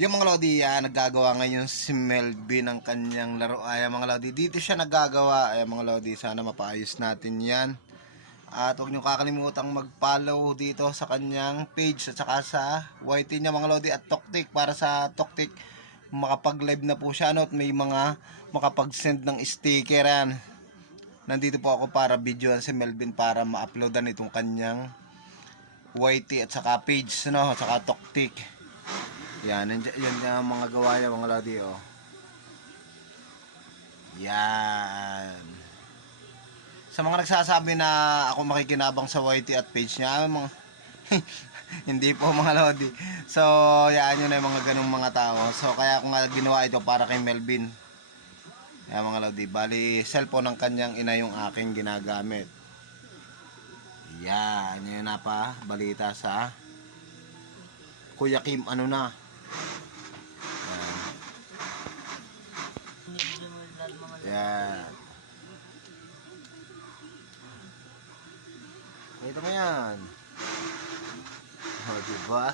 Yung mga Lodi, naggagawa ngayon si Melvin ng kanyang laro. Ay, mga Lodi, dito siya naggagawa. Ay, mga Lodi, sana mapaayos natin yan. At huwag nyo kakalimutang mag-follow dito sa kanyang page at saka sa YT niya, mga Lodi, at Toktik. Para sa Toktik, makapag-live na po siya, ano, at may mga makapag-send ng sticker yan. Nandito po ako para videoan si Melvin para ma-uploadan itong kanyang YT at saka page, no, at saka Toktik. Yan, yan yung mga gawa niya, mga Lodi, oh. Yan. Sa mga nagsasabi na ako makikinabang sa YT at page niya, mga hindi po, mga Lodi. So, yan yun na yung mga ganung mga tao. So, kaya ako nga ginawa ito para kay Melvin. Yan, mga Lodi. Bali, cellphone ng kanyang ina yung aking ginagamit. Yan, yun na pa. Balita sa Kuya Kim, ano na. Yan. Ito mo yan. O, diba?